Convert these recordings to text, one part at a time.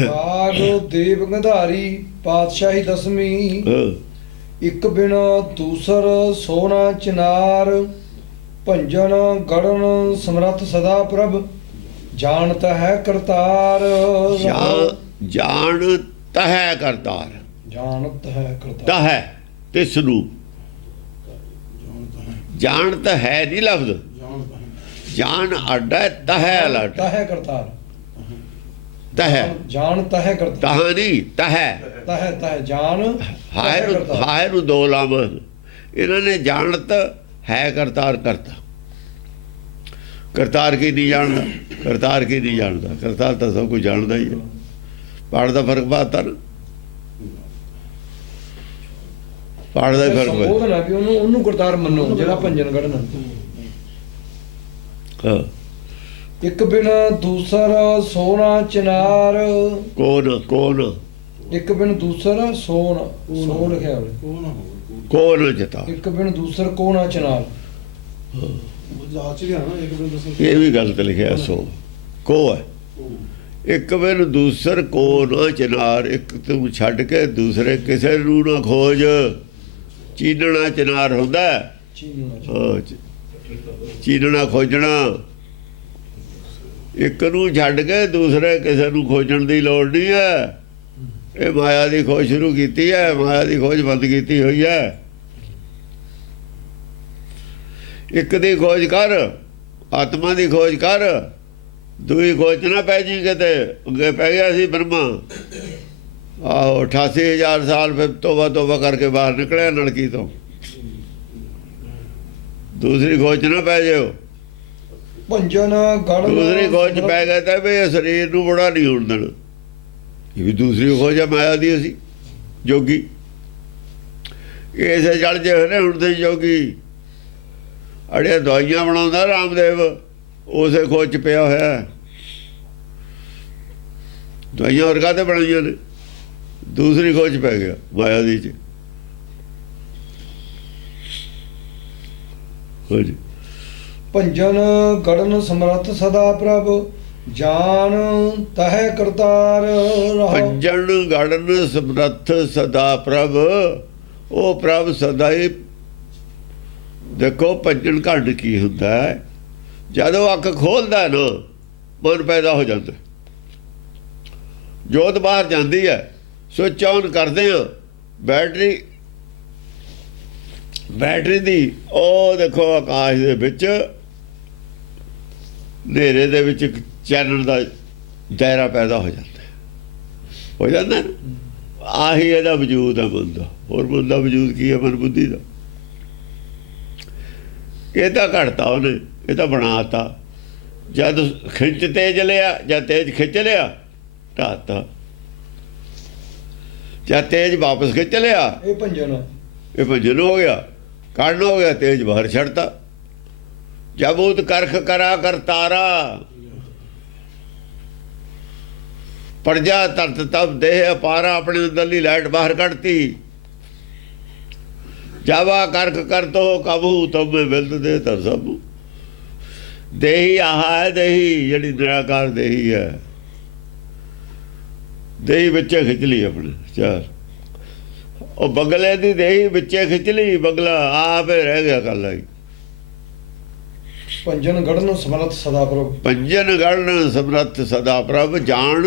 ਬਾਗ ਦੇਵ ਗੰਧਾਰੀ ਪਾਤਸ਼ਾਹੀ ਦਸਵੀਂ। ਹਾਂ। ਇੱਕ ਬਿਨ ਦੂਸਰ ਸੋਨਾ ਚਨਾਰ ਭੰਜਨ ਗੜਨ ਸਮਰੱਥ ਸਦਾ ਪ੍ਰਭ ਜਾਣਤ ਹੈ ਕਰਤਾਰ। ਜਾਣ ਜਾਣ ਤਹਿ ਕਰਤਾਰ। ਜਾਣਤ ਹੈ ਕਰਤਾਰ। ਤਹਿ ਤਿਸ ਨੂੰ ਜਾਣ ਤਾਂ ਹੈ। ਨਹੀਂ ਲਫ਼ਜ਼। ਜਾਣ ਅੱਡਾ ਹੈ, ਤਹਿ ਲਟ ਤਾ ਹੈ ਕਰਤਾਰ ਤਹਿ ਜਾਣਤ ਹੈ ਕਰਤਾਰ। ਤਹਾਂ। ਨਹੀਂ ਤਹਿ ਤਾ ਹੈ ਤਾ ਹੈ ਜਾਣ ਹਾਏ ਤਹਿ ਨੂੰ ਕਰਤਾਰ। ਹਾਏ ਨੂੰ ਦੋ ਲਾਵਾਂ ਇਹਨਾਂ ਨੇ ਜਾਣਤ ਹੈ ਕਰਤਾਰ ਕਰਤਾ। ਕਰਤਾਰ ਕੀ ਨਹੀਂ ਜਾਣਦਾ? ਕਰਤਾਰ ਕੀ ਨਹੀਂ ਜਾਣਦਾ? ਕਰਤਾਰ ਤਾਂ ਸਭ ਕੁਝ ਜਾਣਦਾ ਹੀ ਹੈ। ਪਾੜ ਦਾ ਫ਼ਰਕ ਬਾਤ ਨਾ। ਪਾੜ ਦਾ ਫ਼ਰਕ ਹੈ ਸੰਬੋਧਨ ਹੈ ਵੀ ਉਹਨੂੰ ਉਹਨੂੰ ਕਰਤਾਰ ਮੰਨੋ ਜਿਹੜਾ ਭੰਜਨ ਗੜਨ ਹਾਂ। ਇੱਕ ਬਿਨ ਦੂਸਰ ਸੋਨਾ ਚਨਾਰ। ਕੋਨ ਕੋਨ ਇੱਕ ਬਿਨ ਦੂਸਰ ਸੋਨ ਸੋ ਲਿਖਿਆ ਹੋਵੇ ਕੋਨ ਜਤਾ? ਇੱਕ ਬਿਨ ਦੂਸਰ ਕੋਨਾ ਚਨਾਰ। ਇਹ ਵੀ ਗਲਤ ਲਿਖਿਆ ਸੋ। ਕੋ ਹੈ? ਇੱਕ ਬਿਨ ਦੂਸਰ ਕੋ ਨਾ ਚਨਾਰ ਇੱਕ ਤੂੰ ਛੱਡ ਕੇ ਦੂਸਰੇ ਕਿਸੇ ਨੂੰ ਨਾ ਖੋਜ। ਚੀਨਣਾ ਚਨਾਰ ਹੁੰਦਾ ਚੀਨਣਾ ਖੋਜਣਾ। ਇੱਕ ਨੂੰ ਛੱਡ ਕੇ ਦੂਸਰੇ ਕਿਸੇ ਨੂੰ ਖੋਜਣ ਦੀ ਲੋੜ ਨਹੀਂ ਹੈ। ਇਹ ਮਾਇਆ ਦੀ ਖੋਜ ਸ਼ੁਰੂ ਕੀਤੀ ਹੈ, ਮਾਇਆ ਦੀ ਖੋਜ ਬੰਦ ਕੀਤੀ ਹੋਈ ਹੈ। ਇੱਕ ਦੀ ਖੋਜ ਕਰ, ਆਤਮਾ ਦੀ ਖੋਜ ਕਰ, ਦੂਈ ਖੋਜ ਨਾ ਪੈ ਜੀ ਕਿਤੇ, ਅੱਗੇ ਪੈ ਗਿਆ ਸੀ ਬ੍ਰਹਮਾ। ਆਹੋ 88000 ਸਾਲ ਫਿਰ ਤੋਬਾ ਤੋਬਾ ਕਰਕੇ ਬਾਹਰ ਨਿਕਲਿਆ ਨਲਕੀ ਤੋਂ। ਦੂਸਰੀ ਖੋਜ ਨਾ ਪੈ ਜਾਓ। ਭੰਜਨ ਗੜਨ ਦੂਸਰੀ ਖੋਜ ਪੈ ਗਏ ਤਾਂ ਵੀ ਇਹ ਸਰੀਰ ਨੂੰ ਬੜਾ ਨਹੀਂ ਹੋਣ ਦੇਣਾ ਇਹ ਵੀ ਦੂਸਰੀ ਖੋਜ ਆ ਮਾਇਆ ਦੀ ਅਸੀਂ ਜੋਗੀ। ਇਸੇ ਜਲ ਜੇ ਹੁਣ ਤੇ ਜੋਗੀ ਅੜਿਆ ਦਵਾਈਆਂ ਬਣਾਉਂਦਾ ਰਾਮਦੇਵ ਉਸੇ ਖੋਜ 'ਚ ਪਿਆ ਹੋਇਆ। ਦਵਾਈਆਂ ਹੋਰ ਕਾਹਤੇ ਬਣਾਈਆਂ ਨੇ? ਦੂਸਰੀ ਖੋਜ 'ਚ ਪੈ ਗਿਆ ਮਾਇਆ ਦੀ 'ਚ। ਹਾਂਜੀ। ਭੰਜਨ ਗੜਨ ਸਮਰੱਥ ਸਦਾ ਪ੍ਰਭ, ਜਾਨ ਤਹਿ ਕਰਤਾਰ ਰਹਾ। ਭੰਜਨ ਗੜਨ ਸਮਰੱਥ ਸਦਾ ਪ੍ਰਭ, ਉਹ ਪ੍ਰਭ ਸਦਾ ਹੀ ਦੇਖੋ ਭੰਜਨ ਘੜ ਕੀ ਹੁੰਦਾ ਹੈ। ਜਦੋਂ ਅੱਖ ਖੋਲਦਾ ਨਾ, ਮਨ ਪੈਦਾ ਹੋ ਜਾਂਦਾ ਜੋਤ ਬਾਹਰ ਜਾਂਦੀ ਹੈ, ਸਵਿਚ ਆਨ ਕਰਦੇ ਆ ਬੈਟਰੀ ਬੈਟਰੀ ਦੀ, ਉਹ ਦੇਖੋ ਆਕਾਸ਼ ਦੇ ਵਿੱਚ ਹਨੇਰੇ ਦੇ ਵਿੱਚ ਇੱਕ ਚਾਨਣ ਦਾ ਦਾਇਰਾ ਪੈਦਾ ਹੋ ਜਾਂਦਾ ਹੈ। ਜਾਂਦਾ ਆਹੀ ਇਹਦਾ ਵਜੂਦ ਹੈ ਮਨ ਦਾ ਹੋਰ ਮਨ ਦਾ ਵਜੂਦ ਕੀ ਹੈ? ਮਨ ਬੁੱਧੀ ਦਾ। ਇਹ ਤਾਂ ਘੜਤਾ ਉਹਨੇ ਇਹ ਤਾਂ ਬਣਾਤਾ। ਜਦ ਖਿੱਚ ਤੇਜ ਲਿਆ ਜਦ ਤੇਜ ਖਿੱਚ ਲਿਆ ਢਾਤਾ। ਜਦ ਤੇਜ ਵਾਪਸ ਖਿੱਚ ਲਿਆ। ਇਹ ਭੰਜਨ ਇਹ ਭਜਨ ਹੋ ਗਿਆ। ਕਾਰਨ ਹੋ ਗਿਆ ਤੇਜ ਬਾਹਰ ਛੱਡਤਾ। ਜਬ ਕਰਖ ਕਰਾ ਕਰ ਤਾਰਾ। ਪਰਜਾ ਤਰਤ ਤਬ ਦੇਹ ਅਪਾਰਾ, ਆਪਣੇ ਅੰਦਰਲੀ ਲਾਈਟ ਬਾਹਰ ਕੱਢਤੀ। ਜਾਵਾ ਕਰਖ ਕਰ ਕਬੂ ਤਬ ਬਿਲਦ ਦੇ ਤਰ ਸਭ। ਦੇਹੀ ਆਹ ਦੇਹੀ ਜਿਹੜੀ ਨਿਰਾਕਾਰ ਦੇਹੀ ਹੈ। ਦੇਹੀ ਵਿੱਚੇ ਖਿੱਚ ਲਈ ਆਪਣੇ, ਚਾਰ। ਉਹ ਬਗਲੇ ਦੀ ਦੇਹੀ ਵਿੱਚੇ ਖਿੱਚ ਲਈ, ਬਗਲਾ ਆਪੇ ਰਹਿ ਗਿਆ ਕੱਲ ਹੀ ਭੰਜਨ ਗੜਨ ਸਮਰੱਥ ਸਦਾ ਪ੍ਰਭ। ਪੰਜਨ ਗੜਨ ਸਮਰੱਥ ਸਦਾ ਪ੍ਰਭ ਜਾਣ।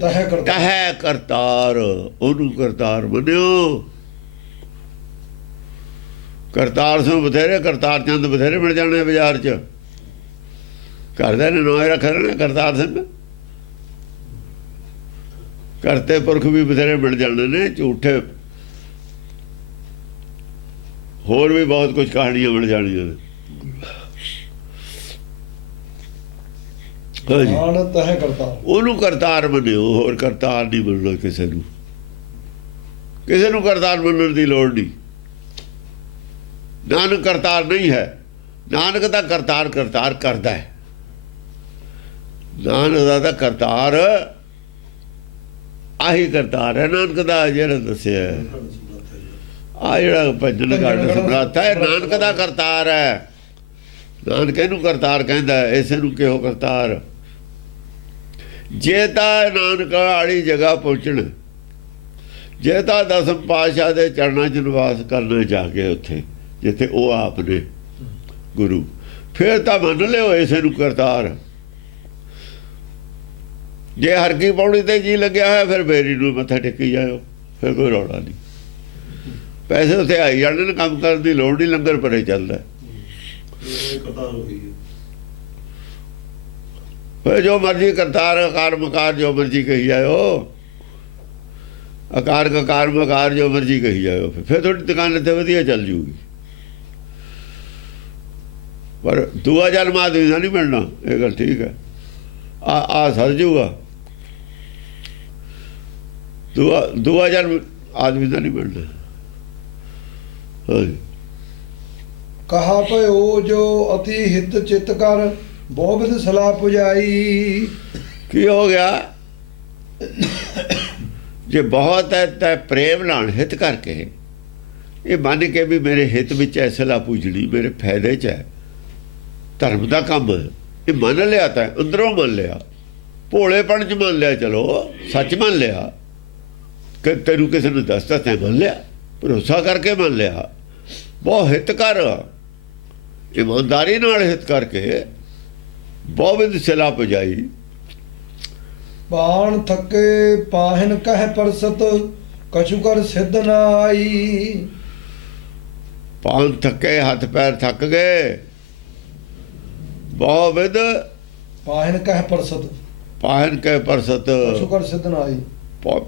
ਤਹਿ ਕਰਤਾਰ। ਉਹਨੂੰ ਕਰਤਾਰ ਮੰਨਿਓ। ਕਰਤਾਰ ਸਿੰਘ ਬਥੇਰੇ ਕਰਤਾਰ ਚੰਦ ਬਥੇਰੇ ਮਿਲ ਜਾਣੇ ਬਾਜ਼ਾਰ 'ਚ। ਕਰਦੇ ਨੇ ਨੋਏ ਰੱਖ ਰਹੇ ਨੇ ਕਰਤਾਰ ਸਿੰਘ। ਕਰਤੇ ਪੁਰਖ ਵੀ ਬਥੇਰੇ ਮਿਲ ਜਾਣੇ ਨੇ ਝੂਠੇ। ਹੋਰ ਵੀ ਬਹੁਤ ਕੁਝ ਕਹਾਣੀਆਂ ਮਿਲ ਜਾਣੀਆਂ ਨੇ। ਹਾਂਜੀ। ਕਰਤਾਰ। ਉਹਨੂੰ ਕਰਤਾਰ ਮੰਨਿਓ ਹੋਰ ਕਰਤਾਰ ਨਹੀਂ ਮੰਨਣਾ ਕਿਸੇ ਨੂੰ। ਕਿਸੇ ਨੂੰ ਕਰਤਾਰ ਮੰਨਣ ਦੀ ਲੋੜ ਨਹੀਂ। ਨਾਨਕ ਕਰਤਾਰ ਨਹੀਂ ਹੈ। ਨਾਨਕ ਦਾ ਕਰਤਾਰ ਕਰਤਾਰ ਕਰਦਾ ਹੈ। ਨਾਨਕ ਦਾ ਕਰਤਾਰ ਆਹੀ ਕਰਤਾਰ ਹੈ। ਨਾਨਕ ਦਾ ਜਿਹੜਾ ਦੱਸਿਆ। ਆ ਜਿਹੜਾ ਭਜਨ ਗੜ ਸਮਰਾਤਾ ਹੈ ਨਾਨਕ ਦਾ ਕਰਤਾਰ ਹੈ। ਨਾਨਕ ਇਹਨੂੰ ਕਰਤਾਰ ਕਹਿੰਦਾ ਇਸੇ ਨੂੰ ਕਿਹੋ ਕਰਤਾਰ? ਜੇ ਤਾਂ ਨਾਨਕ ਵਾਲੀ ਜਗ੍ਹਾ ਪਹੁੰਚਣ, ਜੇ ਤਾਂ ਦਸਮ ਪਾਤਸ਼ਾਹ ਦੇ ਚਰਨਾਂ 'ਚ ਨਿਵਾਸ ਕਰਨਾ ਜਾ ਕੇ ਉੱਥੇ, ਜਿੱਥੇ ਉਹ ਆਪ ਨੇ ਗੁਰੂ, ਫਿਰ ਤਾਂ ਮੰਨ ਲਿਓ ਇਸੇ ਨੂੰ ਕਰਤਾਰ। ਜੇ ਹਰਕੀ ਪੌੜੀ ਤੇ ਜੀ ਲੱਗਿਆ ਹੋਇਆ, ਫਿਰ ਬੇਰੀ ਨੂੰ ਮੱਥਾ ਟੇਕੀ ਜਾਓ ਫਿਰ ਕੋਈ ਰੌਲਾ ਨਹੀਂ। ਪੈਸੇ ਉੱਥੇ ਆਈ ਜਾਣ ਨੇ ਕੰਮ ਕਰਨ ਦੀ ਲੋੜ ਨਹੀਂ, ਲੰਗਰ ਪਰੇ ਚੱਲਦਾ। ਇਹ ਹੋ ਗਈ ਹੈ। ਜੋ ਮਰਜ਼ੀ ਕਰਤਾਰ ਆਕਾਰ ਮਕਾਰ ਜੋ ਮਰਜ਼ੀ ਕਹੀ ਜਾਓ ਆਕਾਰ ਕਕਾਰ, ਮਕਾਰ ਜੋ ਮਰਜ਼ੀ ਕਹੀ ਜਾਓ ਫਿਰ- ਤੁਹਾਡੀ ਦੁਕਾਨ ਇੱਥੇ ਵਧੀਆ ਚੱਲ ਜੂਗੀ। ਪਰ ਦੁਆ ਜਨਮ ਆਦਮੀ ਦਾ ਨਹੀਂ ਮਿਲਣਾ। ਇਹ ਗੱਲ ਠੀਕ ਹੈ। ਆ ਆ ਸਰ ਜੂਗਾ। ਦੁਆ ਦੁਆ ਜਨਮ ਆਦਮੀ ਦਾ ਨਹੀਂ ਮਿਲਣਾ। ਹਾਂਜੀ। ਕਹਾ ਭਇਓ ਜੋ ਅਤੀ ਹਿਤ ਚਿਤ ਕਰ। ਬਹੁਤ ਸਲਾਹ ਪੁਜਾਈ। ਕੀ ਹੋ ਗਿਆ? ਜੇ ਬਹੁਤ ਹੈ ਤਾਂ ਪ੍ਰੇਮ ਨਾਲ ਹਿਤ ਕਰਕੇ। ਇਹ ਮੰਨ ਕੇ ਵੀ ਮੇਰੇ ਹਿੱਤ ਵਿੱਚ ਐ ਸਲਾਹ ਪੂਜਣੀ ਮੇਰੇ ਫਾਇਦੇ 'ਚ ਹੈ। ਧਰਮ ਦਾ ਕੰਮ। ਇਹ ਮੰਨ ਲਿਆ ਤਾਂ ਅੰਦਰੋਂ ਮੰਨ ਲਿਆ। ਭੋਲੇਪਣ 'ਚ ਮੰਨ ਲਿਆ, ਚਲੋ, ਸੱਚ ਮੰਨ ਲਿਆ। ਕਿ ਤੈਨੂੰ ਕਿਸੇ ਨੇ ਦੱਸਤਾ ਤੈਂ ਮੰਨ ਲਿਆ। ਭਰੋਸਾ ਕਰਕੇ ਮੰਨ ਲਿਆ। ਬਹੁਤ ਹਿੱਤ ਕਰ ਇਮਾਨਦਾਰੀ ਨਾਲ ਹਿੱਤ ਕਰਕੇ। ਬਹੁਤ ਸਲਾਹ ਪੁਜਾਈ ਬਾਣ ਥੱਕੇ ਪਾਹਨ ਕਹਿ ਪਰਸਤ ਕਛੂ ਕਰ ਸਿੱਧ ਨਾ ਆਈ। ਪਾਉ ਥੱਕੇ ਹੱਥ ਪੈਰ ਥੱਕ ਗਏ। ਬਹੁ ਵਿਦ ਪਾਹਨ ਕਹਿ ਪਰਸਤ ਪਾਹਨ ਕੇ ਪਰਸਤ। ਕਛੂ ਕਰ ਸਿੱਧ ਨਾ ਆਈ।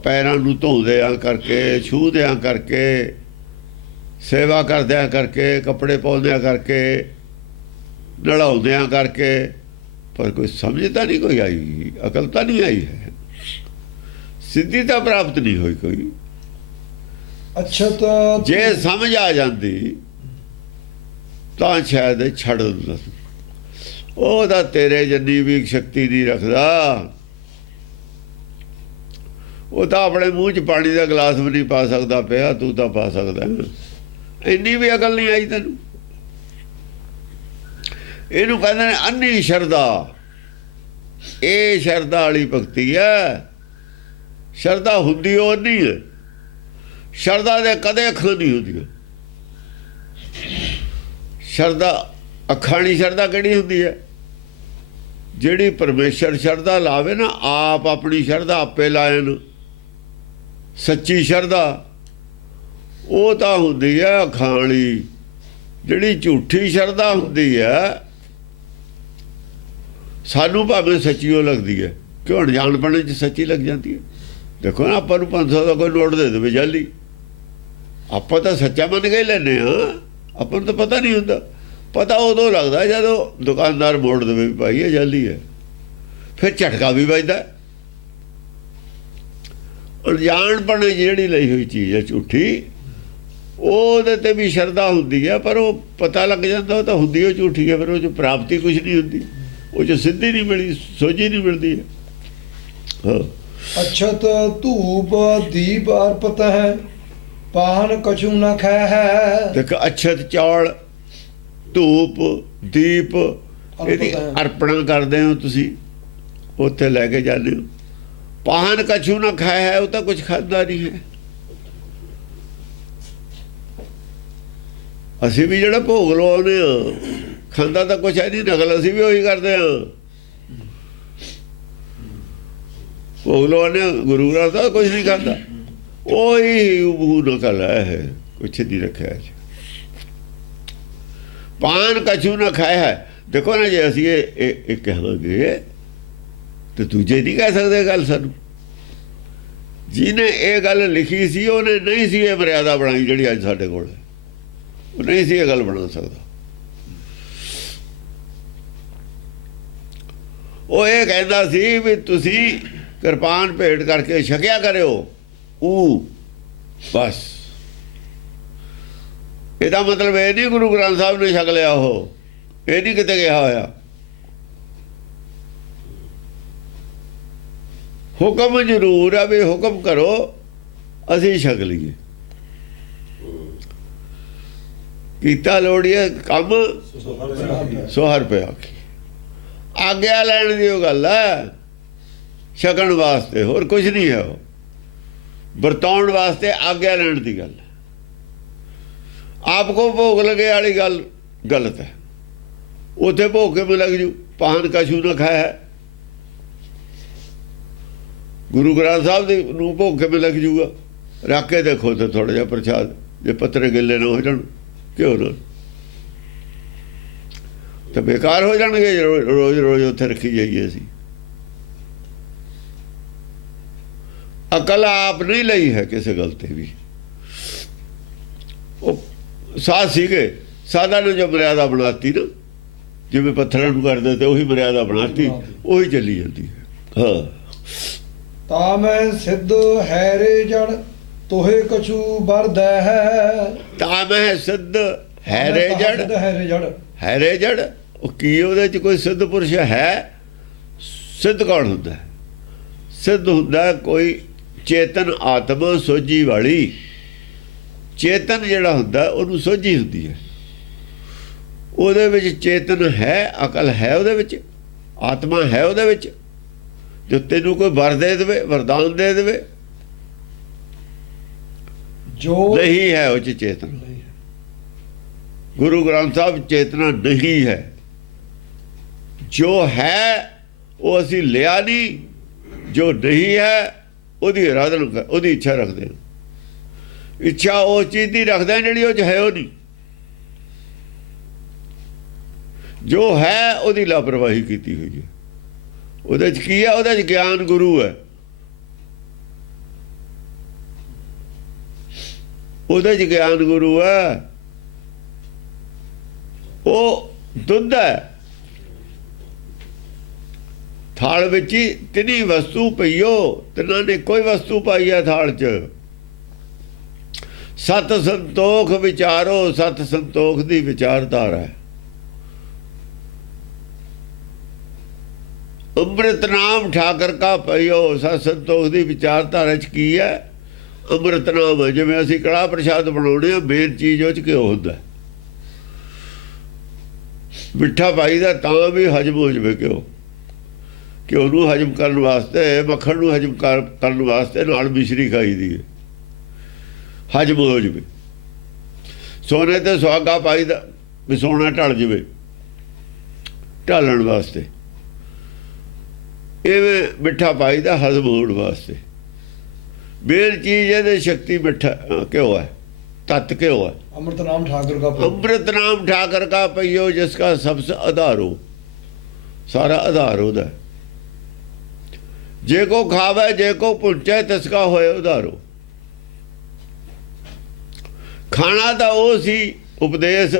ਪੈਰਾਂ ਨੂੰ ਧੋਦਿਆਂ ਕਰਕੇ ਛੂਦਿਆਂ ਕਰਕੇ ਸੇਵਾ ਕਰਦਿਆਂ ਕਰਕੇ ਕੱਪੜੇ ਪਾਉਂਦਿਆਂ ਕਰਕੇ ਨਲਾਉਂਦਿਆਂ ਕਰਕੇ ਪਰ ਕੋਈ ਸਮਝ ਤਾਂ ਨਹੀਂ ਕੋਈ ਆਈ ਅਕਲ ਤਾਂ ਨਹੀਂ ਆਈ ਹੈ ਸਿੱਧੀ ਤਾਂ ਪ੍ਰਾਪਤ ਨਹੀਂ ਹੋਈ ਕੋਈ ਅਛਤ ਜੇ ਸਮਝ ਆ ਜਾਂਦੀ ਤਾਂ ਸ਼ਾਇਦ ਛੱਡ ਦਿੰਦਾ। ਉਹ ਤਾਂ ਤੇਰੇ ਜੰਨੀ ਵੀ ਸ਼ਕਤੀ ਨਹੀਂ ਰੱਖਦਾ ਉਹ ਤਾਂ ਆਪਣੇ ਮੂੰਹ 'ਚ ਪਾਣੀ ਦਾ ਗਲਾਸ ਵੀ ਨਹੀਂ ਪਾ ਸਕਦਾ ਪਿਆ ਤੂੰ ਤਾਂ ਪਾ ਸਕਦਾ। ਇੰਨੀ ਵੀ ਅਕਲ ਨਹੀਂ ਆਈ ਤੈਨੂੰ ਇਹਨੂੰ ਕਹਿੰਦੇ ਨੇ ਅੰਨੀ ਸ਼ਰਦਾ ਇਹ ਸ਼ਰਦਾ ਵਾਲੀ ਭਗਤੀ ਹੈ। ਸ਼ਰਦਾ ਹੁੰਦੀ ਉਹ ਨਹੀਂ ਹੈ। ਸ਼ਰਦਾ ਦੇ ਕਦੇ ਅੱਖਾਂ ਨਹੀਂ ਹੁੰਦੀਆਂ ਸ਼ਰਦਾ ਅਖਾਣੀ ਵਾਲੀ ਸ਼ਰਦਾ ਕਿਹੜੀ ਹੁੰਦੀ ਹੈ? ਜਿਹੜੀ ਪਰਮੇਸ਼ਰ ਸ਼ਰਦਾ ਲਾਵੇ ਨਾ, ਆਪ ਆਪਣੀ ਸ਼ਰਦਾ ਆਪੇ ਲਾਇਨ ਸੱਚੀ ਸ਼ਰਦਾ ਉਹ ਤਾਂ ਹੁੰਦੀ ਹੈ ਅਖਾਣੀ ਜਿਹੜੀ ਝੂਠੀ ਸ਼ਰਦਾ ਹੁੰਦੀ ਹੈ ਸਾਨੂੰ ਭਾਵੇਂ ਸੱਚੀ ਉਹ ਲੱਗਦੀ ਹੈ। ਕਿਉਂ ਅਣਜਾਣਪਣੇ ਚ ਸੱਚੀ ਲੱਗ ਜਾਂਦੀ ਹੈ? ਦੇਖੋ ਨਾ, ਆਪਾਂ ਨੂੰ 500 ਦਾ ਕੋਈ ਨੋਟ ਦੇ ਦੇਵੇ ਜਾਲੀ। ਆਪਾਂ ਤਾਂ ਸੱਚਾ ਮੰਨ ਕੇ ਹੀ ਲੈਨੇ ਆ ਆਪਾਂ ਨੂੰ ਤਾਂ ਪਤਾ ਨਹੀਂ ਹੁੰਦਾ। ਪਤਾ ਉਦੋਂ ਲੱਗਦਾ ਜਦੋਂ ਦੁਕਾਨਦਾਰ ਮੋੜ ਦੇਵੇ ਵੀ ਭਾਈ ਇਹ ਜਾਲੀ ਹੈ। ਫਿਰ ਝਟਕਾ ਵੀ ਵੱਜਦਾ ਹੈ। ਅਣਜਾਣਪਣੇ ਜਿਹੜੀ ਲਈ ਹੋਈ ਚੀਜ਼ ਹੈ ਝੂਠੀ, ਉਹਦੇ ਤੇ ਵੀ ਸ਼ਰਧਾ ਹੁੰਦੀ ਹੈ, ਪਰ ਉਹ ਪਤਾ ਲੱਗ ਜਾਂਦਾ, ਉਹ ਤਾਂ ਹੁੰਦੀ ਉਹ ਝੂਠੀ ਹੈ, ਫਿਰ ਉਹ ਚ ਪ੍ਰਾਪਤੀ ਕੁਝ ਨਹੀਂ ਹੁੰਦੀ। ਉਹ ਚ ਸਿੱਧੀ ਨਹੀਂ ਮਿਲੀ ਸੋਝੀ ਨਹੀਂ ਮਿਲਦੀ। ਹੈ। ਹਾਂ ਅਛਤ ਧੂਪ ਦੀਪ ਅਰਪਤ ਹੈ ਪਾਹਨ ਕਛੂ ਨਾ ਖੈ ਹੈ। ਦੇਖ ਅਛਤ ਚੌਲ ਧੂਪ ਦੀਪ ਇਹਦੀ ਅਰਪਣ। ਕਰਦੇ ਹੋ ਤੁਸੀਂ ਉੱਥੇ ਲੈ ਕੇ ਜਾਂਦੇ ਹੋ। ਪਾਹਨ ਕਛੂ ਨਾ ਖਾਇਆ ਹੈ ਉਹ ਤਾਂ ਕੁਝ ਖਾਦਾ ਨਹੀਂ ਹੈ। ਅਸੀਂ ਵੀ ਜਿਹੜਾ ਭੋਗ ਲਵਾਉਂਦੇ ਆ ਖਾਂਦਾ ਤਾਂ ਕੁਛ ਹੈ ਨਹੀਂ ਨਕਲ ਅਸੀਂ ਵੀ ਉਹੀ ਕਰਦੇ ਹਾਂ। ਭੋਗ ਲਵਾਉਂਦੇ ਹਾਂ, ਗੁਰੂ ਗ੍ਰੰਥ ਸਾਹਿਬ ਕੁਝ ਨਹੀਂ ਖਾਂਦਾ ਉਹੀ ਉਹ ਨਕਲ ਹੈ ਕੁਛ ਨਹੀਂ ਰੱਖਿਆ ਪਾਨ ਕਛੂ ਨਾ ਖਾਇਆ ਹੈ। ਦੇਖੋ ਨਾ ਜੇ ਅਸੀਂ ਇਹ ਇਹ- ਇਹ ਕਹਾਂਗੇ ਤੇ ਦੂਜੇ ਨਹੀਂ ਕਹਿ ਸਕਦੇ ਗੱਲ ਸਾਨੂੰ। ਜਿਹਨੇ ਇਹ ਗੱਲ ਲਿਖੀ ਸੀ ਉਹਨੇ ਨਹੀਂ ਸੀ ਇਹ ਮਰਿਆਦਾ ਬਣਾਈ ਜਿਹੜੀ ਅੱਜ ਸਾਡੇ ਕੋਲ ਉਹ ਨਹੀਂ ਸੀ ਇਹ ਗੱਲ ਬਣਾ ਸਕਦਾ। ਉਹ ਇਹ ਕਹਿੰਦਾ ਸੀ ਵੀ ਤੁਸੀਂ ਕਿਰਪਾਨ ਭੇਟ ਕਰਕੇ ਛਕਿਆ ਕਰਿਓ। ਉਹ ਬਸ। ਇਹਦਾ ਮਤਲਬ ਇਹ ਨਹੀਂ ਗੁਰੂ ਗ੍ਰੰਥ ਸਾਹਿਬ ਨੇ ਛਕ ਲਿਆ ਉਹ। ਇਹ ਨਹੀਂ ਕਿਤੇ ਗਿਆ ਹੋਇਆ। ਹੁਕਮ ਜ਼ਰੂਰ ਹੈ ਵੀ ਹੁਕਮ ਕਰੋ ਅਸੀਂ ਛਕ ਲਈਏ। ਕੀਤਾ ਲੋੜੀਏ ਕੰਮ? ਸੋ ਹਰ ਪਿਆ। ਕੀ ਆਗਿਆ ਲੈਣ ਦੀ ਉਹ ਗੱਲ ਹੈ। ਛਕਣ ਵਾਸਤੇ, ਹੋਰ ਕੁਝ ਨਹੀਂ ਹੈ ਉਹ। ਵਰਤਾਉਣ ਵਾਸਤੇ ਆਗਿਆ ਲੈਣ ਦੀ ਗੱਲ ਆਪ ਕੋ ਭੋਗ ਲਗੇ ਵਾਲੀ ਗੱਲ ਗਲਤ ਹੈ। ਉਥੇ ਭੋਗ ਕੇ ਲੱਗ ਜੂ? ਪਾਹਨ ਕਛੂ ਨਾ ਖਾਇਆ ਗੁਰੂ ਗ੍ਰੰਥ ਸਾਹਿਬ ਦੇ ਨੂੰ ਭੋਗ ਕੇ ਲੱਗ ਜੂਗਾ? ਰੱਖ ਕੇ ਦੇਖੋ ਤੇ ਥੋੜਾ ਜਿਹਾ ਪ੍ਰਸ਼ਾਦ, ਜੇ ਪੱਤਰੇ ਗਿੱਲੇ ਨਾ ਹੋ ਜਾਣ ਕਿਉਂ ਨਾ ਤਾਂ ਬੇਕਾਰ ਹੋ ਜਾਣਗੇ ਰੋਜ਼ ਰੋਜ਼ ਉੱਥੇ ਰੱਖੀ ਜਾਈਏ ਅਸੀਂ। ਅਕਲ ਆਪ ਨਹੀਂ ਲਈ ਹੈ ਕਿਸੇ ਗੱਲ ਤੇ ਵੀ। ਉਹ ਸਾਧ ਸੀਗੇ ਸਾਧਾ ਨੇ ਜੋ ਮਰਿਆਦਾ ਬਣਾਤੀ ਨਾ ਜਿਵੇਂ ਪੱਥਰਾਂ ਨੂੰ ਕਰਦੇ ਤੇ ਉਹੀ ਮਰਿਆਦਾ ਬਣਾਤੀ ਉਹੀ ਚੱਲੀ ਜਾਂਦੀ ਹੈ। ਹਾਂ। ਤਾ ਮੈਂ ਸਿੱਧ ਹੈਰੇ ਜੜ ਤੋਹੇ ਕਛੂ ਵਰਦੈ ਹੈ। ਤਾਂ ਮੈਂ ਸਿੱਧ ਹੈਰੇ ਜੜ ਹੈਰੇ ਜੜ। ਹੈਰੇ ਜੜ ਉਹ ਕੀ ਉਹਦੇ ਚ ਕੋਈ ਸਿੱਧ ਪੁਰਸ਼ ਹੈ? ਸਿੱਧ ਕੌਣ ਹੁੰਦਾ? ਹੈ? ਸਿੱਧ ਹੁੰਦਾ ਕੋਈ ਚੇਤਨ ਆਤਮਾ ਸੋਝੀ ਵਾਲੀ। ਚੇਤਨ ਜਿਹੜਾ ਹੁੰਦਾ ਉਹਨੂੰ ਸੋਝੀ ਹੁੰਦੀ ਹੈ। ਉਹਦੇ ਵਿੱਚ ਚੇਤਨ ਹੈ ਅਕਲ ਹੈ ਉਹਦੇ ਵਿੱਚ ਆਤਮਾ ਹੈ ਉਹਦੇ ਵਿੱਚ। ਜੋ ਤੈਨੂੰ ਕੋਈ ਵਰ ਦੇ ਦੇਵੇ ਵਰਦਾਨ ਦੇ ਦੇਵੇ ਜੋ ਨਹੀਂ ਹੈ ਉਹ ਚੇਤਨ। ਗੁਰੂ ਗ੍ਰੰਥ ਸਾਹਿਬ ਚੇਤਨਾ ਨਹੀਂ ਹੈ। ਜੋ ਹੈ, ਉਹ ਅਸੀਂ ਲਿਆ ਨਹੀਂ, ਜੋ ਨਹੀਂ ਹੈ, ਉਹਦੀ ਇਰਾਦਨ ਕਰ- ਉਹਦੀ ਇੱਛਾ ਰੱਖਦੇ ਹਾਂ। ਇੱਛਾ ਉਹ ਚੀਜ਼ ਦੀ ਰੱਖਦੇ ਹਾਂ ਜਿਹੜੀ ਉਹ ਚ ਹੈ ਉਹ ਨਹੀਂ। ਜੋ ਹੈ, ਉਹਦੀ ਲਾਪਰਵਾਹੀ ਕੀਤੀ ਹੋਈ ਹੈ। ਉਹਦੇ ਚ ਕੀ ਹੈ? ਉਹਦੇ ਚ ਗਿਆਨ ਗੁਰੂ ਹੈ। ਉਹਦੇ ਚ ਗਿਆਨ ਗੁਰੂ ਹੈ। ਉਹ ਦੁੱਧ ਹੈ। ਥਾਲ ਵਿੱਚ ਹੀ ਤਿੰਨੀ ਵਸਤੂ ਪਈਓ, ਤਿੰਨਾਂ ਨੇ ਕੋਈ ਵਸਤੂ ਪਾਈ ਹੈ ਥਾਲ 'ਚ? ਸਤ ਸੰਤੋਖ ਵਿਚਾਰੋ, ਸਤ ਸੰਤੋਖ ਦੀ ਵਿਚਾਰਧਾਰਾ ਹੈ। ਅੰਮ੍ਰਿਤ ਨਾਮ ਠਾਕਰ ਕਾ ਪਈਓ, ਸਤ ਸੰਤੋਖ ਦੀ ਵਿਚਾਰਧਾਰਾ 'ਚ ਕੀ ਹੈ? ਅੰਮ੍ਰਿਤ ਨਾਮ ਜਿਵੇਂ ਅਸੀਂ ਕੜਾ ਪ੍ਰਸ਼ਾਦ ਬਣਾਉਣੇ ਆ, ਮੇਨ ਚੀਜ਼ ਉਹ 'ਚ ਕਿਉਂ ਹੁੰਦਾ ਹੈ? ਮਿੱਠਾ ਪਾਈਦਾ ਤਾਂ ਵੀ ਹਜਮ ਹੋ ਜਵੇ ਕਿਉਂ ਕਿ ਉਹਨੂੰ ਹਜਮ ਕਰਨ ਵਾਸਤੇ ਮੱਖਣ ਨੂੰ ਹਜਮ ਕਰਨ ਵਾਸਤੇ ਨਾਲ ਮਿਸ਼ਰੀ ਖਾਈਦੀ ਹੈ। ਹਜਮ ਹੋ ਜਵੇ। ਸੋਨੇ ਤੇ ਸੁਹਾਗਾ ਪਾਈਦਾ ਵੀ ਸੋਨਾ ਢਲ ਜਵੇ ਢਾਲਣ ਵਾਸਤੇ। ਇਹ ਮਿੱਠਾ ਪਾਈ ਦਾ ਹਜ਼ਮ ਹੋਣ ਵਾਸਤੇ। ਬੇਲ ਚੀਜ਼ ਇਹਦੇ ਸ਼ਕਤੀ ਮਿੱਠਾ ਕਿਉਂ ਹੈ ਤਤ ਕਿਉਂ ਹੈ। ਅੰਮ੍ਰਿਤ ਨਾਮ ਠਾਕਰ ਦਾ ਅੰਮ੍ਰਿਤ ਨਾਮ ਠਾਕਰ ਦਾ ਪਈਓ ਜਿਸ ਦਾ ਸਭ ਸੇ ਆਧਾਰ ਹੋ। ਸਾਰਾ ਆਧਾਰ ਉਹਦਾ। ਜੇ ਕੋ ਖਾਵੇ, ਜੇ ਕੋ ਪੁੰਚੇ ਤਿਸਕਾ ਹੋਏ ਉਧਾਰੋ। ਖਾਣਾ ਤਾਂ ਉਹ ਸੀ, ਉਪਦੇਸ਼।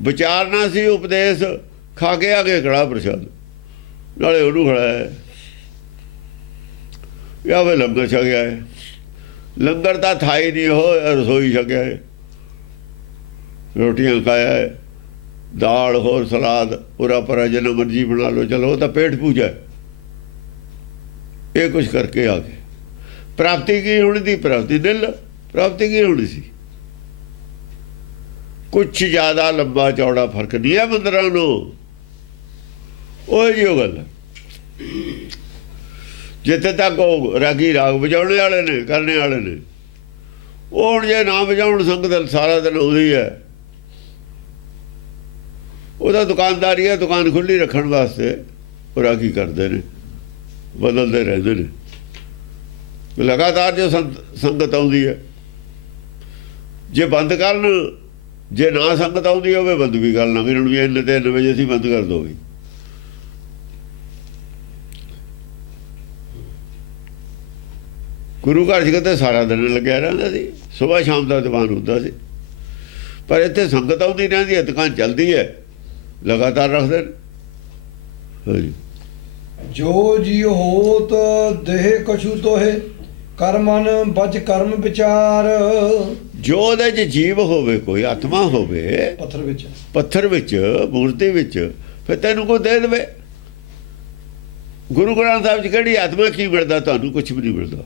ਵਿਚਾਰਨਾ ਸੀ, ਉਪਦੇਸ਼। ਖਾ ਕੇ ਆ ਕੇ ਕੜਾ ਪ੍ਰਸ਼ਾਦ। ਨਾਲੇ ਉਹਨੂੰ ਖੜਾਇਆ ਯਾ ਵੇ ਲੰਗਰ ਛਕਿਆ ਹੈ? ਲੰਗਰ ਤਾਂ ਥਾਈ ਨਹੀਂ ਹੋ ਰਸੋਈ ਛਕਿਆ ਹੈ। ਰੋਟੀਆਂ ਖਾਇਆ ਹੈ। ਦਾਲ, ਹੋਰ ਸਲਾਦ, ਪੂਰਾ ਪਰਾ ਜਿੰਨਾ ਮਰਜ਼ੀ ਬਣਾ ਲਓ। ਚਲੋ, ਉਹ ਤਾਂ ਪੇਟ ਪੂਜਾ ਹੈ। ਇਹ ਕੁਝ ਕਰਕੇ ਆ ਗਏ। ਪ੍ਰਾਪਤੀ ਕੀ ਹੋਣੀ ਦੀ ਪ੍ਰਾਪਤੀ ਦਿਲ। ਪ੍ਰਾਪਤੀ ਕੀ ਹੋਣੀ ਸੀ? ਕੁਝ ਜ਼ਿਆਦਾ ਲੰਬਾ ਚੌੜਾ ਫ਼ਰਕ ਨਹੀਂ ਹੈ ਮੰਦਰਾਂ ਨੂੰ। ਉਹ ਜਿਹੀ ਉਹ ਗੱਲ ਹੈ। ਜਿੱਥੇ ਤੱਕ ਉਹ ਰਾਗੀ ਰਾਗ ਵਜਾਉਣੇ ਵਾਲੇ ਨੇ, ਕਰਨੇ ਵਾਲੇ ਨੇ, ਉਹ ਹੁਣ ਜੇ ਨਾ ਵਜਾਉਣ ਸੰਗਤ ਸਾਰਾ ਦਿਨ ਉਹਦੀ ਹੈ। ਉਹਦਾ ਦੁਕਾਨਦਾਰੀ ਹੈ, ਦੁਕਾਨ ਖੁੱਲੀ ਰੱਖਣ ਵਾਸਤੇ ਉਹ ਰਾਗੀ ਕਰਦੇ ਨੇ। ਬਦਲਦੇ ਰਹਿੰਦੇ ਨੇ। ਲਗਾਤਾਰ ਜੋ ਸੰਤ- ਸੰਗਤ ਆਉਂਦੀ ਹੈ। ਜੇ ਬੰਦ ਕਰਨ, ਜੇ ਨਾ ਸੰਗਤ ਆਉਂਦੀ ਹੋਵੇ, ਬੰਦ ਵੀ ਗੱਲ ਨਾ ਕਰਨ ਵੀ ਇੰਨੇ ਤੇ ਇੰਨੇ ਵਜੇ ਅਸੀਂ ਬੰਦ ਕਰ ਦੋਗੇ। ਗੁਰੂ ਘਰ ਚ ਕਿਤੇ ਸਾਰਾ ਦਿਨ ਲੱਗਿਆ ਰਹਿੰਦਾ ਸੀ। ਸਵੇਰ ਸ਼ਾਮ ਦਾ ਦੀਵਾਨ ਹੁੰਦਾ ਸੀ। ਪਰ ਇੱਥੇ ਸੰਗਤ ਆਉਂਦੀ ਰਹਿੰਦੀ ਹੈ, ਦੁਕਾਨ ਚੱਲਦੀ ਹੈ। ਲਗਾਤਾਰ ਰੱਖਦੇ ਨੇ। ਹਾਂਜੀ। ਜੋ ਜੀ ਹੋਤ ਦੇਹ ਕਛੂ ਤੋਹੇ ਕਰਮਨ ਬਚ ਕਰਮ ਵਿਚਾਰ। ਜੋ ਉਹਦੇ ਚ ਜੀਵ ਹੋਵੇ ਕੋਈ ਆਤਮਾ ਹੋਵੇ ਪੱਥਰ ਵਿੱਚ। ਪੱਥਰ ਵਿੱਚ ਮੂਰਤੀ ਵਿੱਚ ਫਿਰ ਤੈਨੂੰ ਕੋ ਦੇ ਦੇਵੇ? ਗੁਰੂ ਗ੍ਰੰਥ ਸਾਹਿਬ ਚ ਕਿਹੜੀ ਆਤਮਾ ਕੀ ਮਿਲਦਾ? ਤੁਹਾਨੂੰ ਕੁਝ ਵੀ ਨਹੀਂ ਮਿਲਦਾ।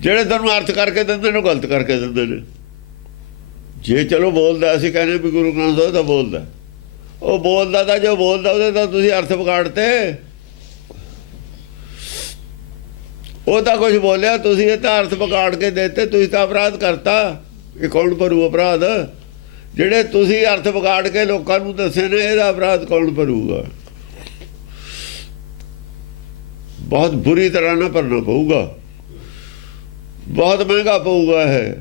ਜਿਹੜੇ ਤੁਹਾਨੂੰ ਅਰਥ ਕਰਕੇ ਦਿੰਦੇ ਨੇ ਉਹ ਗਲਤ ਕਰਕੇ ਦਿੰਦੇ ਨੇ। ਜੇ ਚਲੋ ਬੋਲਦਾ ਅਸੀਂ ਕਹਿੰਦੇ ਵੀ ਗੁਰੂ ਗ੍ਰੰਥ ਸਾਹਿਬ ਤਾਂ ਬੋਲਦਾ। ਉਹ ਬੋਲਦਾ ਤਾਂ ਜੋ ਬੋਲਦਾ, ਉਹਦੇ ਤਾਂ ਤੁਸੀਂ ਅਰਥ ਵਿਗਾੜਤੇ। ਉਹ ਤਾਂ ਕੁਝ ਬੋਲਿਆ, ਤੁਸੀਂ ਇਹ ਤਾਂ ਅਰਥ ਵਿਗਾੜ ਕੇ ਦਿੱਤੇ, ਤੁਸੀਂ ਤਾਂ ਅਪਰਾਧ ਕਰਤਾ। ਇਹ ਕੌਣ ਭਰੂ ਅਪਰਾਧ? ਜਿਹੜੇ ਤੁਸੀਂ ਅਰਥ ਵਿਗਾੜ ਕੇ ਲੋਕਾਂ ਨੂੰ ਦੱਸੇ ਨੇ, ਇਹਦਾ ਅਪਰਾਧ ਕੌਣ ਭਰੂਗਾ? ਬਹੁਤ ਬੁਰੀ ਤਰ੍ਹਾਂ ਨਾਲ ਭਰਨਾ ਪਊਗਾ। ਬਹੁਤ ਮਹਿੰਗਾ ਪਊਗਾ ਇਹ।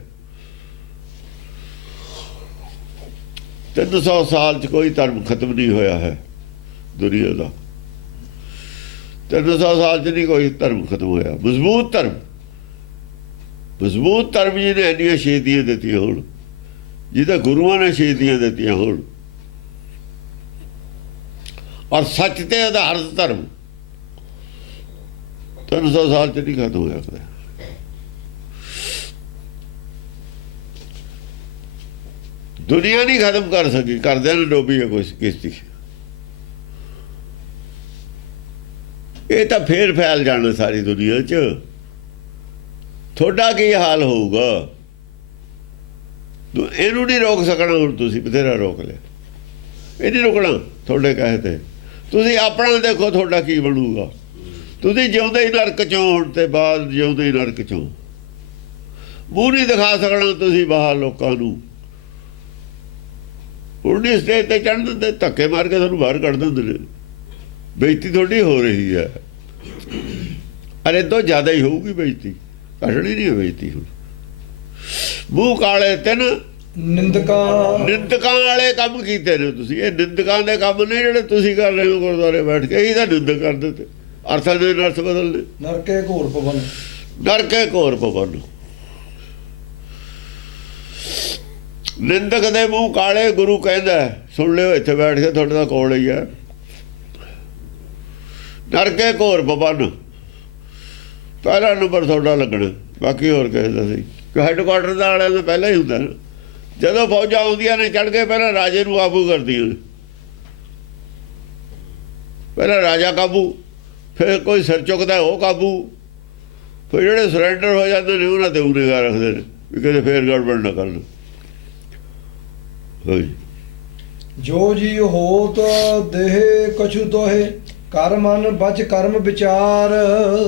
300 ਸਾਲ ਚ ਕੋਈ ਧਰਮ ਖਤਮ ਨਹੀਂ ਹੋਇਆ ਹੈ ਦੁਨੀਆ ਦਾ। 300 ਸਾਲ ਚ ਨਹੀਂ ਕੋਈ ਧਰਮ ਖਤਮ ਹੋਇਆ। ਮਜ਼ਬੂਤ ਧਰਮ। ਮਜ਼ਬੂਤ ਧਰਮ ਜਿਹਨੇ ਇੰਨੀਆਂ ਸ਼ਹੀਦੀਆਂ ਦਿੱਤੀਆਂ ਹੋਣ, ਜਿਹਦੇ ਗੁਰੂਆਂ ਨੇ ਸ਼ਹੀਦੀਆਂ ਦਿੱਤੀਆਂ ਹੋਣ। ਔਰ ਸੱਚ ਤੇ ਆਧਾਰਿਤ ਧਰਮ 300 ਸਾਲ ਚ ਨਹੀਂ ਖਤਮ ਹੋਇਆ। ਦੁਨੀਆ ਨਹੀਂ ਖਤਮ ਕਰ ਸਕੀ ਕਰਦਿਆਂ ਨੇ ਡੋਬੀ ਹੈ ਕੋਈ ਕਿਸ਼ਤੀ। ਇਹ ਤਾਂ ਫੇਰ ਫੈਲ ਜਾਣਾ ਸਾਰੀ ਦੁਨੀਆ 'ਚ। ਤੁਹਾਡਾ ਕੀ ਹਾਲ ਹੋਊਗਾ? ਇਹਨੂੰ ਨਹੀਂ ਰੋਕ ਸਕਣਾ, ਹੁਣ ਤੁਸੀਂ ਬਥੇਰਾ ਰੋਕ ਲਿਆ। ਇਹ ਨਹੀਂ ਰੁਕਣਾ ਤੁਹਾਡੇ ਕਹੇ ਤੇ। ਤੁਸੀਂ ਆਪਣਾ ਦੇਖੋ ਤੁਹਾਡਾ ਕੀ ਬਣੂਗਾ। ਤੁਸੀਂ ਜਿਉਂਦੇ ਹੀ ਨਰਕ ਚੋਂ ਹੁਣ ਤੇ ਬਾਅਦ ਜਿਉਂਦੇ ਹੀ ਨਰਕ ਚੋਂ। ਮੂੰਹ ਨਹੀਂ ਦਿਖਾ ਸਕਣਾ ਤੁਸੀਂ ਬਾਹਰ ਲੋਕਾਂ ਨੂੰ। ਉਰਦੀ ਸਟੇਜ ਤੇ ਚੜ੍ਹਨ ਦਿੰਦੇ ਧੱਕੇ ਮਾਰ ਕੇ ਤੁਹਾਨੂੰ ਬਾਹਰ ਕੱਢ ਦਿੰਦੇ ਨੇ। ਬੇਇੱਜ਼ਤੀ ਤੁਹਾਡੀ ਹੋ ਰਹੀ ਹੈ। ਅਰੇ ਤੋਂ ਜ਼ਿਆਦਾ ਹੀ ਹੋਊਗੀ ਬੇਇੱਜ਼ਤੀ। ਘਟਣੀ ਨਹੀਂ ਬੇਇੱਜ਼ਤੀ ਹੁਣ। ਮੂੰਹ ਕਾਲੇ ਤੇ ਨਾ ਨਿੰਦਕਾਂ। ਨਿੰਦਕਾਂ ਵਾਲੇ ਕੰਮ ਕੀਤੇ ਨੇ ਤੁਸੀਂ। ਇਹ ਨਿੰਦਕਾਂ ਦੇ ਕੰਮ ਨੇ ਜਿਹੜੇ ਤੁਸੀਂ ਕਰ ਰਹੇ ਹੋ ਗੁਰਦੁਆਰੇ ਬੈਠ ਕੇ। ਇਹੀ ਤਾਂ ਨਿੰਦਕ ਕਰਦੇ ਤੇ। ਅਰਥਾਂ ਦੇ ਅਰਥ ਬਦਲਦੇ। ਨਰਕੇ ਘੋਰ ਪਵਨ ਡਰ ਕੇ ਘੋਰ ਪਵਨ ਨਿੰਦਕ ਦੇ ਮੂੰਹ ਕਾਲੇ ਗੁਰੂ ਕਹਿੰਦਾ ਸੁਣ ਲਿਓ, ਇੱਥੇ ਬੈਠ ਕੇ ਤੁਹਾਡੇ ਦਾ ਕੋਲ ਹੀ ਹੈ। ਨਰਕੇ ਘੋਰ ਪਵਨ ਪਹਿਲਾ ਨੰਬਰ ਤੁਹਾਡਾ ਲੱਗਣਾ। ਬਾਕੀ ਹੋਰ ਕਿਸੇ ਦਾ ਸੀ ਕਿ ਹੈੱਡਕੁਆਟਰ ਦਾ ਵਾਲਿਆਂ ਦਾ ਪਹਿਲਾਂ ਹੀ ਹੁੰਦਾ ਨਾ। ਜਦੋਂ ਫੌਜਾਂ ਆਉਂਦੀਆਂ ਨੇ ਚੜ ਕੇ ਪਹਿਲਾਂ ਰਾਜੇ ਨੂੰ ਕਾਬੂ ਕਰਦੀਆਂ ਨੇ। ਪਹਿਲਾਂ ਰਾਜਾ ਕਾਬੂ, ਫਿਰ ਕੋਈ ਸਿਰ ਚੁੱਕਦਾ, ਉਹ ਕਾਬੂ। ਫਿਰ ਜਿਹੜੇ ਸਰੈਂਡਰ ਹੋ ਜਾਂਦੇ ਨੇ, ਉਹਨਾਂ ਤੇ ਉਗਰੇਗਾ ਰੱਖਦੇ ਨੇ, ਵੀ ਕਿਤੇ ਫੇਰ ਗੜਬੜ ਨਾ ਕਰਨ ਜੋ ਜੀ ਹੋਤ ਦੇਹ ਕਛੂ ਤੋਹੇ ਕਰ ਮਨ ਬਚ ਕਰਮ ਵਿਚਾਰ।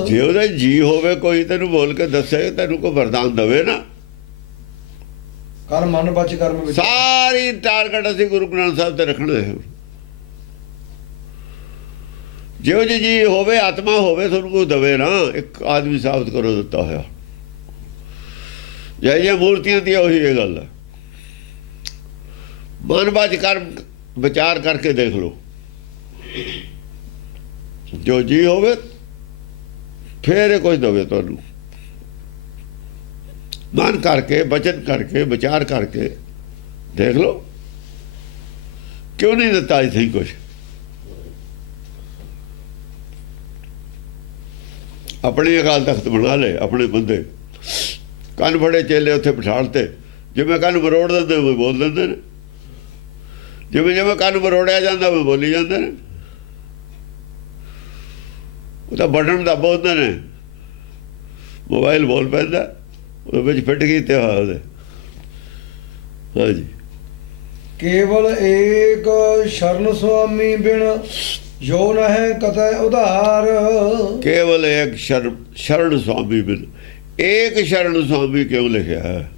ਜੇ ਉਹਦਾ ਜੀ ਹੋਵੇ ਕੋਈ ਤੈਨੂੰ ਬੋਲ ਕੇ ਦੱਸੇ ਤੈਨੂੰ ਕੋਈ ਵਰਦਾਨ ਦਵੇ ਨਾ। ਕਰ ਮਨ ਬਚ ਕਰਮ ਵਿਚਾਰ। ਸਾਰੀ ਟਾਰਗੇਟ ਅਸੀਂ ਗੁਰੂ ਗ੍ਰੰਥ ਸਾਹਿਬ ਤੇ ਰੱਖਣਾ ਹੈ। ਜਿਉ ਜੀ ਜੀ ਹੋਵੇ ਆਤਮਾ ਹੋਵੇ ਤੁਹਾਨੂੰ ਕੋਈ ਦਵੇ ਨਾ ਇੱਕ ਆਦਮੀ ਸਾਬਤ ਕਰੋ ਦਿੱਤਾ ਹੋਇਆ। ਜੈ ਜੈ ਮੂਰਤੀਆਂ ਦੀ ਉਹੀ ਇਹ ਗੱਲ ਹੈ। ਮਨ ਬਾਜ ਕਰ, ਵਿਚਾਰ ਕਰਕੇ ਦੇਖ ਲਓ। ਜੋ ਜੀ ਹੋਵੇ, ਫੇਰ ਇਹ ਕੁਝ ਦਵੇ ਤੁਹਾਨੂੰ। ਮਨ ਕਰਕੇ, ਬਚਨ ਕਰਕੇ, ਵਿਚਾਰ ਕਰਕੇ ਦੇਖ ਲਓ। ਕਿਉਂ ਨਹੀਂ ਦਿੱਤਾ ਇੱਥੇ ਹੀ ਕੁਝ ਆਪਣੀ ਅਕਾਲ ਤਖਤ ਬਣਾ ਲੈ ਆਪਣੇ ਬੰਦੇ। ਕੰਨ ਫੜੇ ਚੇਲੇ ਉੱਥੇ ਬਿਠਾਲਤੇ ਜਿਵੇਂ ਕੰਨ ਮਰੋੜ ਦਿੰਦੇ ਉਹ ਬੋਲ ਦਿੰਦੇ ਨੇ। ਜਿਵੇਂ ਜਿਵੇਂ ਕੰਨ ਮਰੋੜਿਆ ਜਾਂਦਾ ਉਹ ਬੋਲੀ ਜਾਂਦੇ ਨੇ। ਉਹ ਤਾਂ ਬਟਨ ਦਬਾਉਂਦੇ ਨੇ। ਮੋਬਾਈਲ ਬੋਲ ਪੈਂਦਾ ਉਹਦੇ ਵਿੱਚ ਫਿੱਟ ਕੀਤੇ ਹੋਇਆ ਉਹਦੇ। ਹਾਂਜੀ। ਕੇਵਲ ਏਕ ਸ਼ਰਨ ਸੁਆਮੀ ਬਿਨ ਜੋ ਨਹਿ ਕਤੈ ਉਧਾਰ। ਕੇਵਲ ਇੱਕ ਸ਼ਰਨ ਸ਼ਰਨ ਸੁਆਮੀ ਬਿਨ। ਇੱਕ ਸ਼ਰਨ ਸੁਆਮੀ ਕਿਉਂ ਲਿਖਿਆ? ਹੈ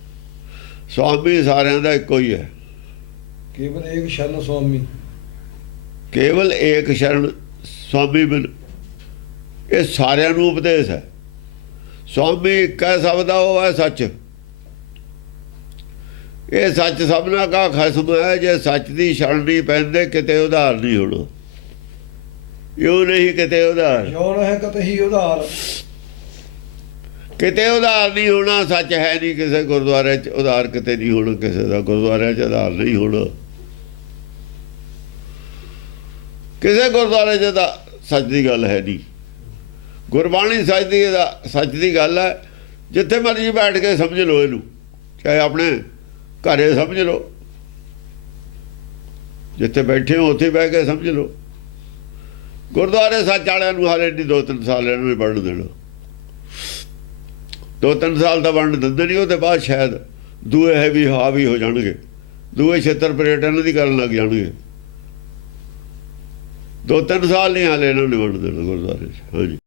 ਸੁਆਮੀ ਸਾਰਿਆਂ ਦਾ ਇੱਕੋ ਹੀ ਹੈ। ਕੇਵਲ ਏਕ ਸ਼ਰਨ ਸੁਆਮੀ ਕੇਵਲ ਇੱਕ ਸ਼ਰਨ ਸੁਆਮੀ ਬਿਨ ਇਹ ਸਾਰਿਆਂ ਨੂੰ ਉਪਦੇਸ਼ ਹੈ। ਸੁਆਮੀ ਕਹਿ ਸਕਦਾ ਉਹ ਹੈ ਸੱਚ। ਇਹ ਸੱਚ ਸਭਨਾ ਕਾ ਖਸਮ ਹੈ ਜੇ ਸੱਚ ਦੀ ਸ਼ਰਨ ਨਹੀਂ ਪੈਂਦੇ ਕਿਤੇ ਉਧਾਰ ਨਹੀਂ ਹੋਣਾ। ਯੋ ਨਹੀਂ ਕਿਤੇ ਉਧਾਰ। ਜੋ ਨਹਿ ਕਤਹੀ ਉਧਾਰ। ਕਿਤੇ ਉਧਾਰ ਨਹੀਂ ਹੋਣਾ ਸੱਚ ਹੈ ਨਹੀਂ ਕਿਸੇ ਗੁਰਦੁਆਰੇ 'ਚ ਉਧਾਰ ਕਿਤੇ ਨਹੀਂ ਹੋਣਾ ਕਿਸੇ ਦਾ ਗੁਰਦੁਆਰੇ 'ਚ ਉਧਾਰ ਨਹੀਂ ਹੋਣਾ। ਕਿਸੇ ਗੁਰਦੁਆਰੇ 'ਚ ਤਾਂ ਸੱਚ ਦੀ ਗੱਲ ਹੈ ਨਹੀਂ। ਗੁਰਬਾਣੀ ਸੱਚ ਦੀ ਦਾ ਸੱਚ ਦੀ ਗੱਲ ਹੈ। ਜਿੱਥੇ ਮਰਜ਼ੀ ਬੈਠ ਕੇ ਸਮਝ ਲਓ ਇਹਨੂੰ, ਚਾਹੇ ਆਪਣੇ ਘਰੇ ਸਮਝ ਲਓ। ਜਿੱਥੇ ਬੈਠੇ ਹੋ ਉੱਥੇ ਬਹਿ ਕੇ ਸਮਝ ਲਓ। ਗੁਰਦੁਆਰੇ ਸੱਚ ਵਾਲਿਆਂ ਨੂੰ ਹਾਲੇ ਨਹੀਂ ਦੋ ਤਿੰਨ ਸਾਲ ਇਹਨਾਂ ਨੂੰ ਪੜ੍ਹਨ ਦੇਣਾ। ਦੋ ਤਿੰਨ ਸਾਲ ਦਾ ਵੰਡ ਦਿੰਦੇ ਨਹੀਂ ਉਹਦੇ ਬਾਅਦ ਸ਼ਾਇਦ ਦੂਏ ਹੈ ਵੀ ਹਾਵੀ ਹੋ ਜਾਣਗੇ। ਦੂਏ ਛੇਤਰ ਪਰੇਟ ਦੀ ਕਰਨ ਲੱਗ ਜਾਣਗੇ। ਦੋ ਤਿੰਨ ਸਾਲ ਨਹੀਂ ਹਾਲੇ ਇਹਨਾਂ ਨੇ ਵੰਡ ਦੇਣਾ ਗੁਰਦੁਆਰੇ 'ਚ। ਹਾਂਜੀ।